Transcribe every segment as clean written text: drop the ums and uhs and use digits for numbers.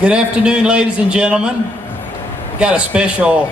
Good afternoon, ladies and gentlemen. We got a special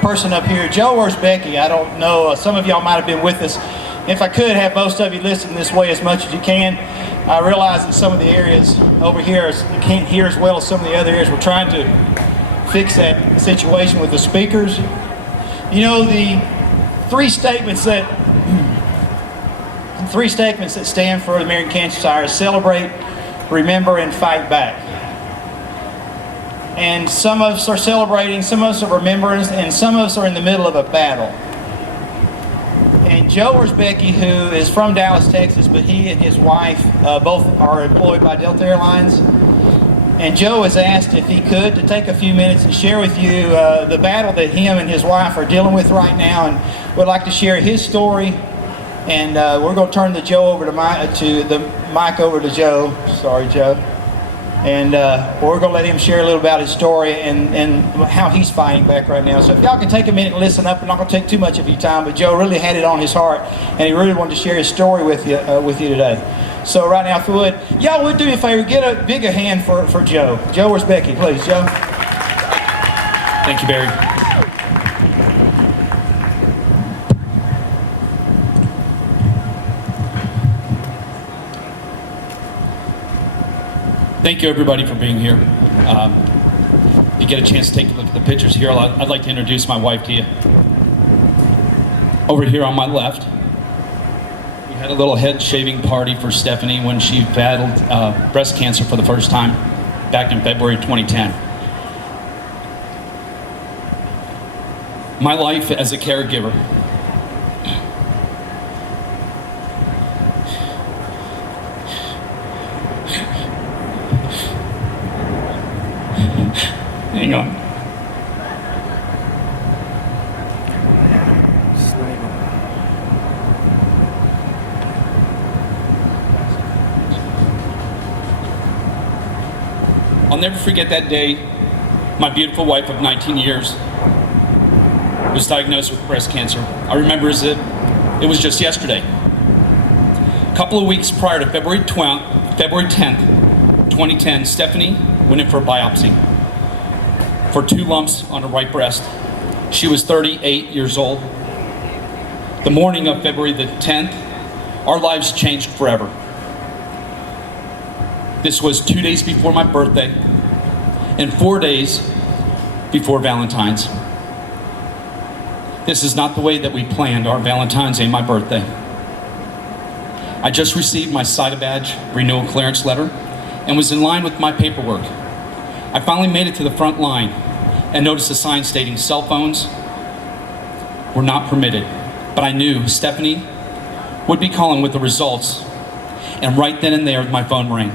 person up here. Joe, where's Becky? I don't know. Some of y'all might have been with us. If I could have most of you listen this way as much as you can. I realize that some of the areas over here you can't hear as well as some of the other areas. We're trying to fix that situation with the speakers. You know, the three statements that stand for the American Cancer Society: celebrate, remember, and fight back. And some of us are celebrating, some of us are remembering, and some of us are in the middle of a battle. And Joe or Becky, who is from Dallas, Texas, but he and his wife both are employed by Delta Airlines. And Joe has asked if he could to take a few minutes and share with you the battle that him and his wife are dealing with right now, and would like to share his story. And we're going to turn the mic over to Joe. Sorry, Joe. And we're going to let him share a little about his story and how he's fighting back right now. So if y'all can take a minute and listen up, I'm not going to take too much of your time, but Joe really had it on his heart, and he really wanted to share his story with you today. So right now, if you would, y'all would do me a favor, get a bigger hand for Joe. Joe, where's Becky? Please, Joe. Thank you, Barry. Thank you, everybody, for being here. You get a chance to take a look at the pictures here. I'd like to introduce my wife to you. Over here on my left, we had a little head shaving party for Stephanie when she battled breast cancer for the first time back in February 2010. My life as a caregiver. Hang on. I'll never forget that day. My beautiful wife of 19 years was diagnosed with breast cancer. I remember as it was just yesterday. A couple of weeks prior to February 10th, 2010, Stephanie went in for a biopsy for 2 lumps on her right breast. She was 38 years old. The morning of February the 10th, our lives changed forever. This was 2 days before my birthday and 4 days before Valentine's. This is not the way that we planned our Valentine's Day and my birthday. I just received my SIDA badge renewal clearance letter and was in line with my paperwork. I finally made it to the front line and noticed a sign stating cell phones were not permitted. But I knew Stephanie would be calling with the results, and right then and there my phone rang.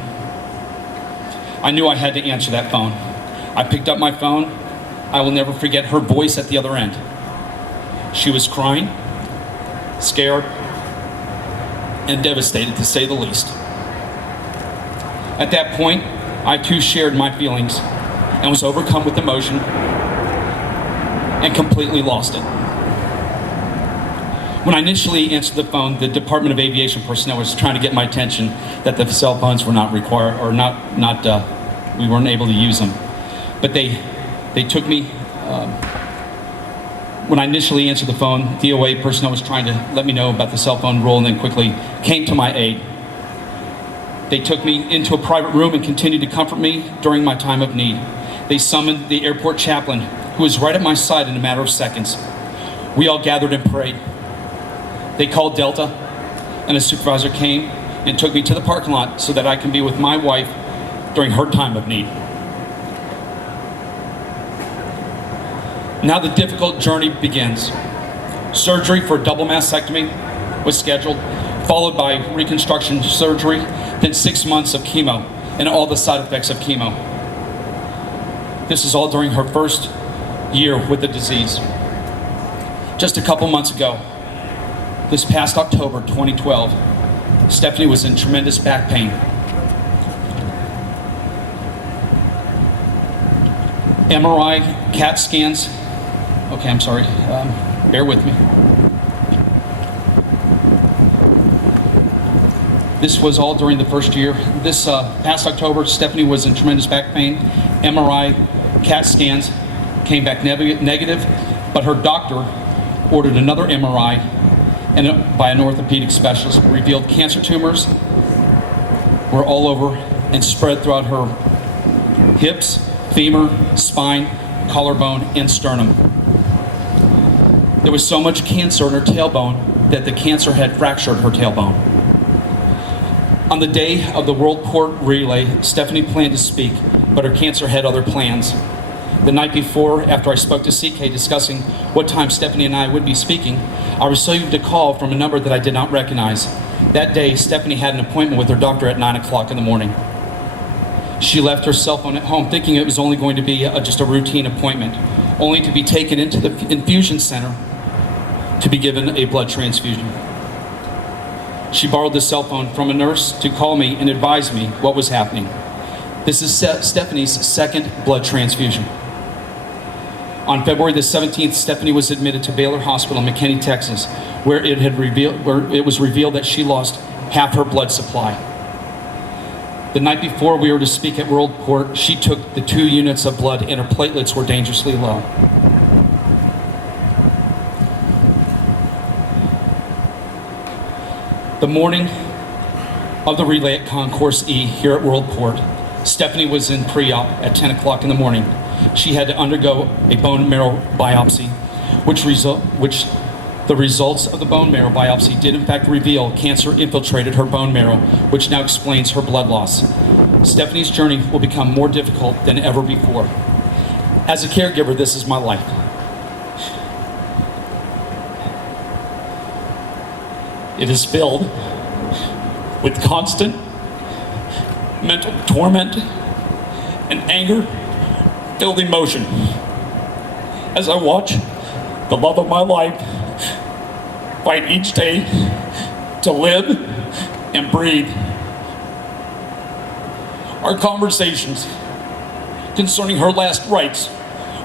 I knew I had to answer that phone. I picked up my phone. I will never forget her voice at the other end. She was crying, scared, and devastated, to say the least. At that point, I too shared my feelings and was overcome with emotion and completely lost it. When I initially answered the phone, the Department of Aviation personnel was trying to get my attention that the cell phones were not required, or we weren't able to use them. But they took me, when I initially answered the phone, DOA personnel was trying to let me know about the cell phone rule and then quickly came to my aid. They took me into a private room and continued to comfort me during my time of need. They summoned the airport chaplain, who was right at my side in a matter of seconds. We all gathered and prayed. They called Delta, and a supervisor came and took me to the parking lot so that I can be with my wife during her time of need. Now the difficult journey begins. Surgery for a double mastectomy was scheduled, followed by reconstruction surgery, then 6 months of chemo and all the side effects of chemo. This is all during her first year with the disease. Just a couple months ago, this past October 2012, Stephanie was in tremendous back pain. MRI, CAT scans. Okay, I'm sorry, bear with me. This was all during the first year. This past October, Stephanie was in tremendous back pain. MRI, CAT scans came back negative, but her doctor ordered another MRI by an orthopedic specialist, revealed cancer tumors were all over and spread throughout her hips, femur, spine, collarbone, and sternum. There was so much cancer in her tailbone that the cancer had fractured her tailbone. On the day of the World Court Relay, Stephanie planned to speak, but her cancer had other plans. The night before, after I spoke to CK discussing what time Stephanie and I would be speaking, I received a call from a number that I did not recognize. That day, Stephanie had an appointment with her doctor at 9 o'clock in the morning. She left her cell phone at home thinking it was only going to be just a routine appointment, only to be taken into the infusion center to be given a blood transfusion. She borrowed the cell phone from a nurse to call me and advise me what was happening. This is Stephanie's second blood transfusion. On February the 17th, Stephanie was admitted to Baylor Hospital in McKinney, Texas, where it was revealed that she lost half her blood supply. The night before we were to speak at World Court, she took the 2 units of blood and her platelets were dangerously low. The morning of the relay at Concourse E here at World Court, Stephanie was in pre-op at 10 o'clock in the morning. She had to undergo a bone marrow biopsy, which the results of the bone marrow biopsy did in fact reveal cancer infiltrated her bone marrow, which now explains her blood loss. Stephanie's journey will become more difficult than ever before. As a caregiver, this is my life. It is filled with constant mental torment and anger-filled emotion as I watch the love of my life fight each day to live and breathe. Our conversations concerning her last rites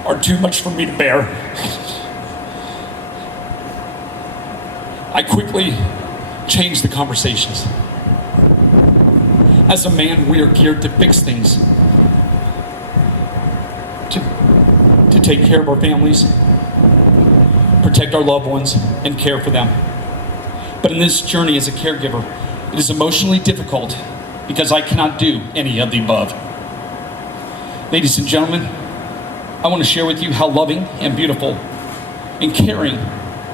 are too much for me to bear. I quickly changed the conversations. As a man, we are geared to fix things, to take care of our families, protect our loved ones, and care for them. But in this journey as a caregiver, it is emotionally difficult because I cannot do any of the above. Ladies and gentlemen, I want to share with you how loving and beautiful and caring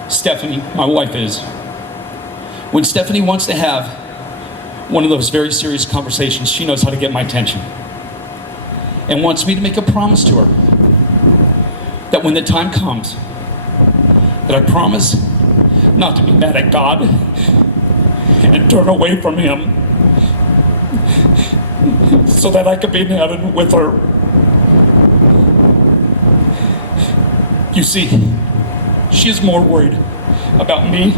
Stephanie, my wife, is. When Stephanie wants to have one of those very serious conversations, she knows how to get my attention and wants me to make a promise to her that when the time comes, that I promise not to be mad at God and turn away from Him so that I could be in heaven with her. You see, she is more worried about me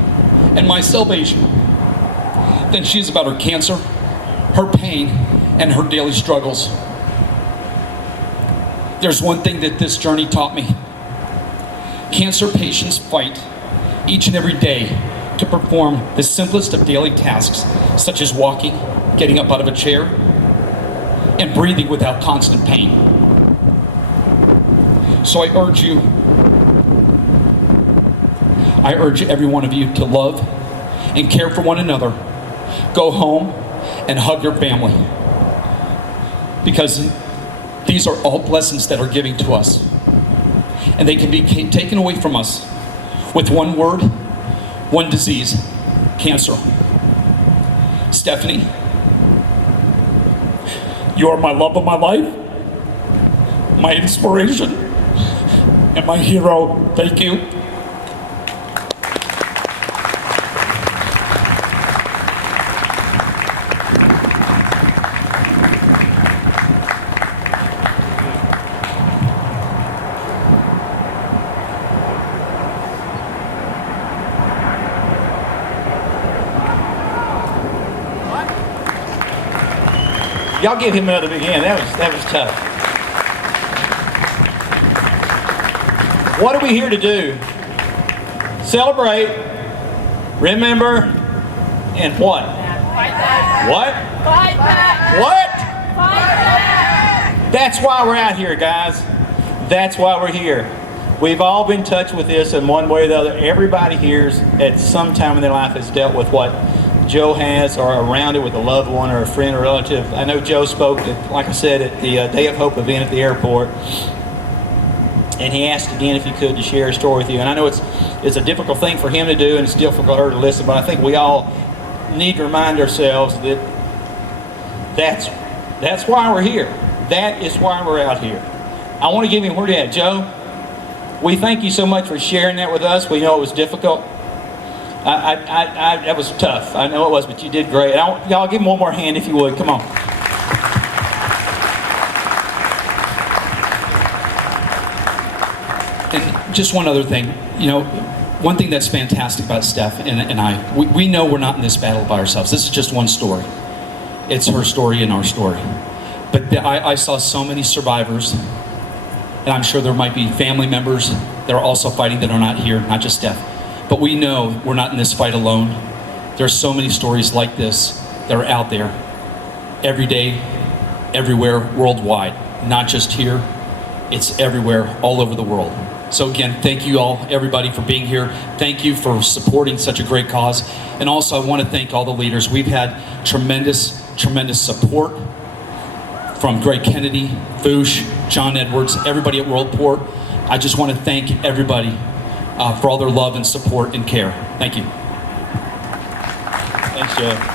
and my salvation than she is about her cancer, her pain, and her daily struggles. There's one thing that this journey taught me. Cancer patients fight each and every day to perform the simplest of daily tasks, such as walking, getting up out of a chair, and breathing without constant pain. So I urge every one of you to love and care for one another. Go home and hug your family, because these are all blessings that are given to us, and they can be taken away from us with one word, one disease: cancer. Stephanie, you are my love of my life, my inspiration, and my hero. Thank you. Y'all give him another big hand. That was tough. What are we here to do? Celebrate, remember, and what? What? What? That's why we're out here, guys. That's why we're here. We've all been touched with this in one way or the other. Everybody here at some time in their life has dealt with what Joe has, or around it with a loved one or a friend or relative. I know Joe spoke, like I said, at the Day of Hope event at the airport. And he asked again if he could to share a story with you. And I know it's a difficult thing for him to do, and it's difficult for her to listen, but I think we all need to remind ourselves that that's why we're here. That is why we're out here. I want to give him where you're at. Joe, we thank you so much for sharing that with us. We know it was difficult. That was tough. I know it was, but you did great. Y'all give him one more hand if you would. Come on. And just one other thing, one thing that's fantastic about Steph and I, we know we're not in this battle by ourselves. This is just one story. It's her story and our story. But I saw so many survivors, and I'm sure there might be family members that are also fighting that are not here, not just Steph. But we know we're not in this fight alone. There's so many stories like this that are out there every day, everywhere, worldwide. Not just here, it's everywhere, all over the world. So again, thank you all, everybody, for being here. Thank you for supporting such a great cause. And also I want to thank all the leaders. We've had tremendous, tremendous support from Greg Kennedy, Foosh, John Edwards, everybody at Worldport. I just want to thank everybody for all their love and support and care. Thank you. Thanks, Joe.